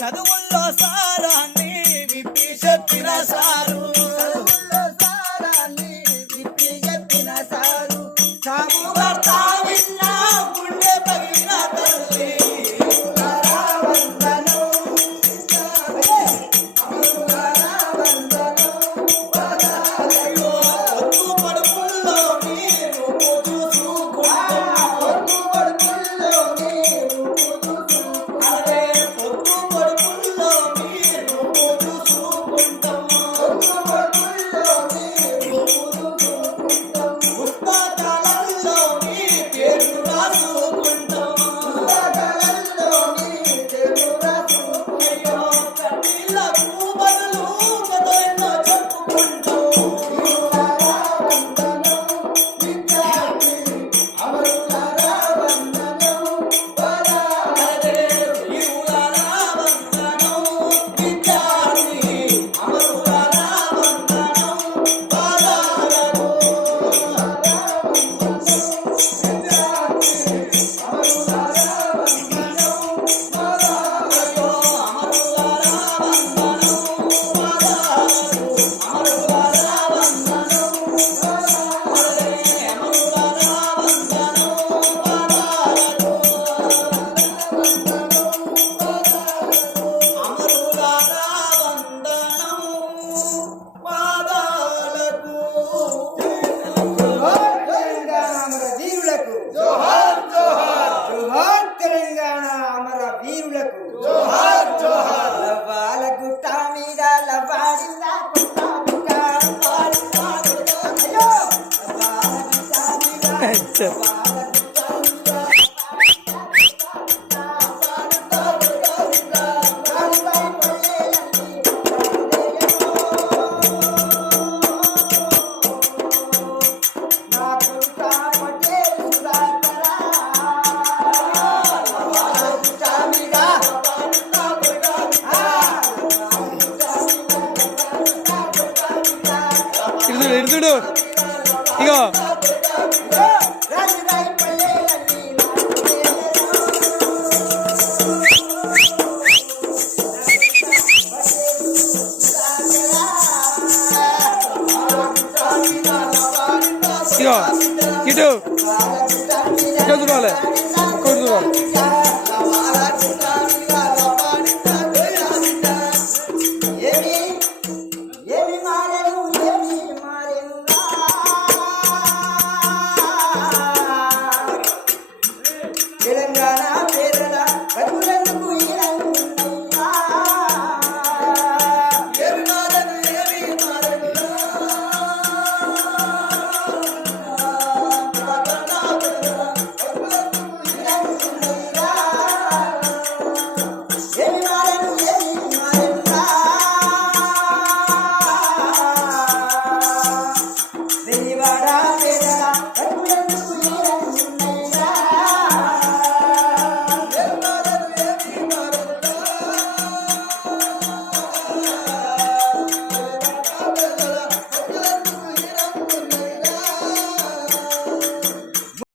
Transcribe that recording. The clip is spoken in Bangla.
చదువుల్లో কুর্দুরালে কুর্দুরাল